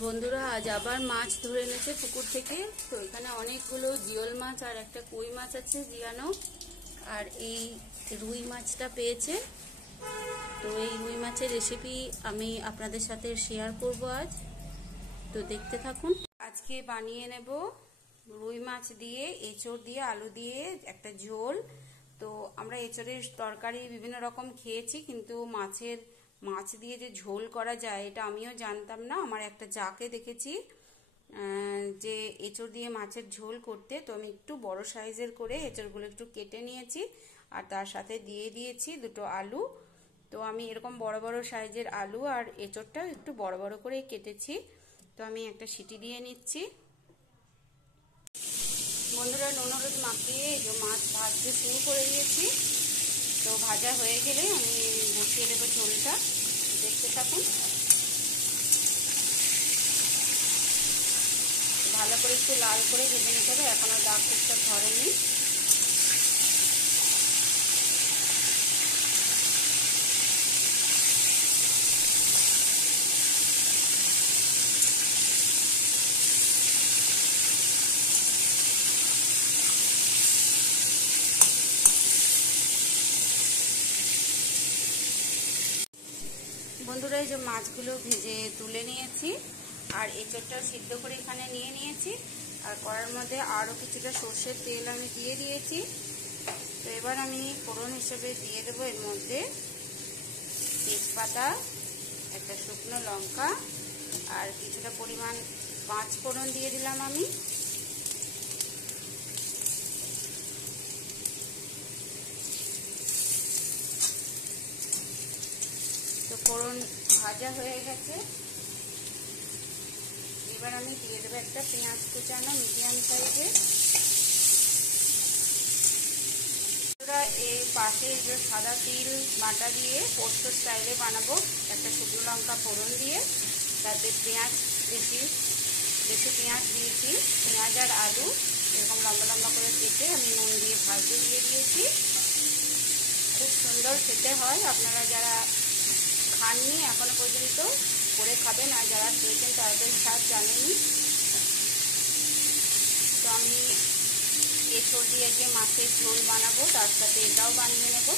বন্ধুরা আজ আবার মাছ ধরে এনেছে পুকুর থেকে। তো এখানে অনেকগুলো জিওল মাছ আর একটা কই মাছ আছে জিয়ানো, আর এই রুই মাছটা পেয়েছে। তো এই রুই মাছের রেসিপি আমি আপনাদের সাথে শেয়ার করব আজ। তো দেখতে থাকুন। আজকে বানিয়ে নেব রুই মাছ দিয়ে, এঁচড় দিয়ে, আলু দিয়ে একটা ঝোল। তো আমরা এঁচড়ের তরকারি বিভিন্ন রকম খেয়েছি, কিন্তু মাছ দিয়ে যে ঝোল করা যায় এটা আমিও জানতাম না। আমার একটা জাকে দেখেছি যে এঁচড় দিয়ে মাছের ঝোল করতে। তো আমি একটু বড় সাইজের করে এঁচড়গুলো একটু কেটে নিয়েছি, আর তার সাথে দিয়ে দিয়েছি দুটো আলু। তো আমি এরকম বড় বড় সাইজের আলু আর এঁচড়টা একটু বড় বড় করে কেটেছি। তো আমি একটা সিটি দিয়ে নিচ্ছি। বন্ধুরা নুন হলুদ মাখিয়ে মাছ ভাজতে শুরু করে দিয়েছি। তো ভাজা হয়ে গেলে আমি বসিয়ে দেবো ঝোলটা। দেখতে থাকুন। ভালো করে একটু লাল করে ভেজে নিতে হবে, এখনো দাগ টুকটা ধরেনি। বন্ধুরা এই যে মাছগুলো ভেজে তুলে নিয়েছি, আর এঁচড়টা সিদ্ধ করে এখানে নিয়ে নিয়েছি, আর কড়ার মধ্যে আরও কিছুটা সর্ষের তেল আমি দিয়ে দিয়েছি। তো এবার আমি ফোড়ন হিসেবে দিয়ে দেবো এর মধ্যে তেজপাতা, একটা শুকনো লঙ্কা, আর কিছুটা পরিমাণ 5 ফোড়ন দিয়ে দিলাম আমি। তো ফোড়ন ভাজা হয়ে গেছে, এবার আমি দিয়ে দেবো একটা পেঁয়াজ কুচানো মিডিয়াম সাইজে। এই পাশে যে সাদা তিল বাটা দিয়ে পোস্ত স্টাইলে বানাবো, একটা শুকনো লঙ্কা ফোড়ন দিয়ে, তাতে বেশি পেঁয়াজ দিয়েছি। পেঁয়াজ আর আলু এরকম লম্বা লম্বা করে কেটে আমি নুন দিয়ে ভাজতে দিয়ে দিয়েছি। খুব সুন্দর খেতে হয়। আপনারা যারা খাননি এখনো পর্যন্ত করে খাবেন, আর যারা খেয়েছেন তাদের স্বাদ জানেনই। তো আমি এঁচড় দিয়ে যে মাছের ঝোল বানাবো তার সাথে এটাও বানিয়ে নেব।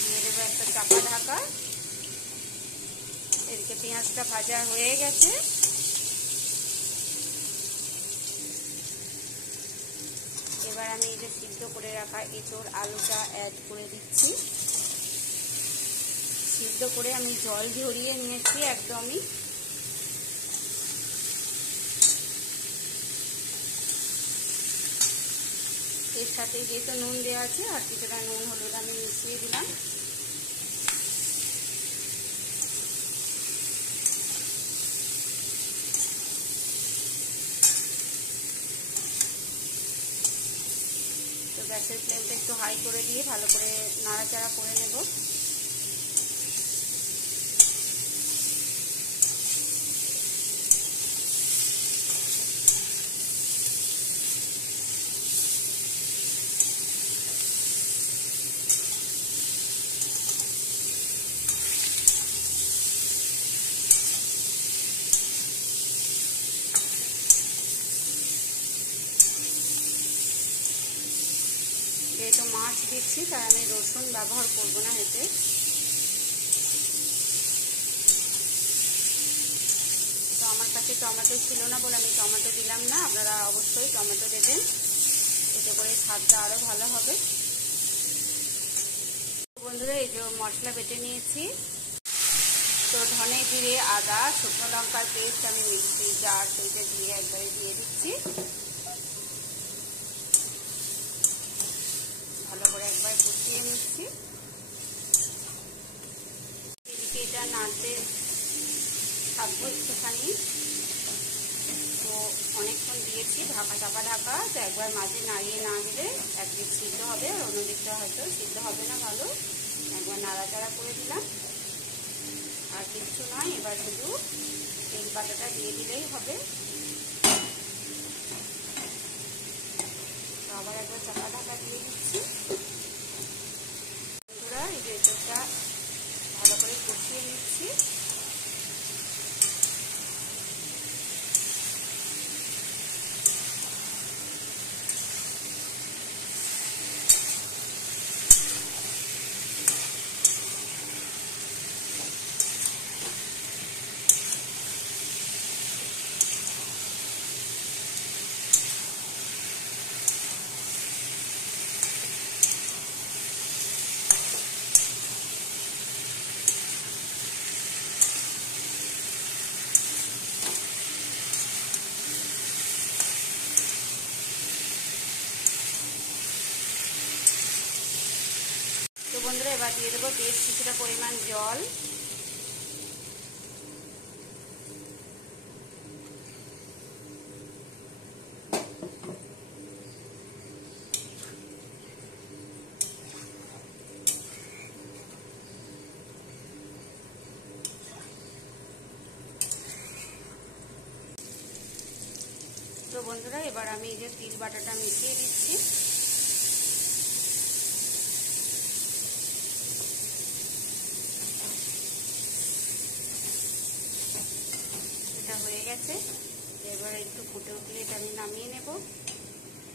দিয়ে দেবো একটা চাপা ঢাকা। এদিকে পেঁয়াজটা ভাজা হয়ে গেছে। এবার আমি এই যে সিদ্ধ করে রাখা এঁচড় আলুটা অ্যাড করে দিচ্ছি। সিদ্ধ করে আমি জল ঝরিয়ে নিয়েছি একদমই। এর সাথে যেহেতু নুন দেওয়া আছে, আর কিছুটা নুন হলুদ আমি মিশিয়ে দিলাম। তো গ্যাসের ফ্লেমটা একটু হাই করে দিয়ে ভালো করে নাড়াচাড়া করে নেব। যেহেতু মাছ দিচ্ছি তাই আমি রসুন ব্যবহার করব না এতে। তো আমার কাছে টমেটো ছিল না বলে আমি টমেটো দিলাম না। আপনারা অবশ্যই টমেটো দেবেন, এতে করে স্বাদটা আরও ভালো হবে। বন্ধুরা এই যে মশলা বেটে নিয়েছি। তো ধনে জিরে আদা শুকনো লঙ্কার পেস্ট আমি মিক্সি জার থেকে দিয়ে একবারে দিয়ে দিচ্ছি। ভালো করে একবার কষিয়ে নিচ্ছি। এদিকে এটা নাড়তে থাকবো একটুখানি। তো অনেকক্ষণ দিয়েছি চাপা ঢাকা। তো একবার মাঝে নাড়িয়ে না দিলে একদিক সিদ্ধ হবে আর অন্য দিকটা হয়তো সিদ্ধ হবে না ভালো। একবার নাড়াচাড়া করে দিলাম, আর কিচ্ছু নয়। এবার শুধু তেজপাতাটা দিয়ে দিলেই হবে। আবার একবার চাপা ঢাকা দিয়ে দিচ্ছি। বন্ধুরা এই যে এঁচড়টা ভালো দিয়ে দেবো বেশ কিছুটা পরিমাণ জল। তো বন্ধুরা এবার আমি এই যে তিল বাটাটা মিশিয়ে দিচ্ছি। এটা হয়ে গেছে, এবার একটু ফুটে উঠলে এটা আমি নামিয়ে নেব।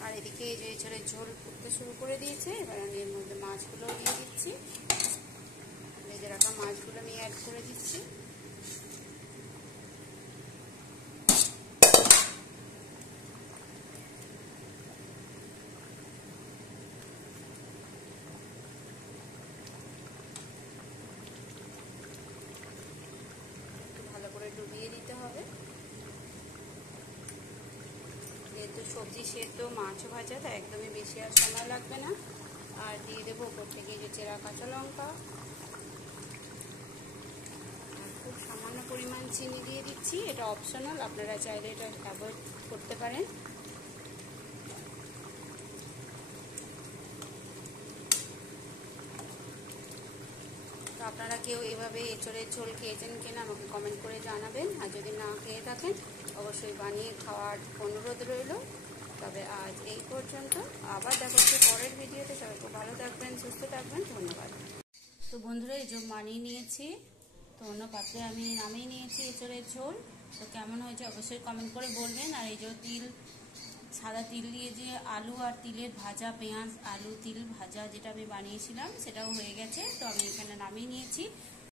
আর এদিকে এই যে এছাড়া ঝোল ফুটতে শুরু করে দিয়েছে, এবার আমি এর মধ্যে মাছগুলো দিয়ে দিচ্ছি। ভেজে রাখা মাছগুলো আমি অ্যাড করে দিচ্ছি। ডুবিয়ে দিতে হবে, যেহেতু সবজি সেদ্ধ মাছ ভাজা, তাই একদমই বেশি আর সময় লাগবে না। আর দিয়ে দেবো ওপর থেকে যে চেরা কাঁচা লঙ্কা, আর খুব সামান্য পরিমাণ চিনি দিয়ে দিচ্ছি। এটা অপশনাল, আপনারা চাইলে এটা অ্যাভয়েড করতে পারেন। তো আপনারা কেউ এভাবে এঁচড়ের ঝোল খেয়েছেন কিনা আমাকে কমেন্ট করে জানাবেন। আর যদি না খেয়ে থাকেন অবশ্যই বানিয়ে খাওয়ার অনুরোধ রইল। তবে আজ এই পর্যন্ত, আবার দেখা হচ্ছে পরের ভিডিওতে। সবাই খুব ভালো থাকবেন, সুস্থ থাকবেন, ধন্যবাদ। তো বন্ধুরা এই যে বানিয়ে নিয়েছি, তো অন্য পাত্রে আমি নামিয়ে নিয়েছি এঁচড়ের ঝোল। তো কেমন হয়েছে অবশ্যই কমেন্ট করে বলবেন। আর এই যে তিল, সাদা তিল দিয়ে যে আলু আর তিলের ভাজা, পেঁয়াজ আলু তিল ভাজা যেটা আমি বানিয়েছিলাম সেটাও হয়ে গেছে। তো আমি এখানে নামিয়ে নিয়েছি।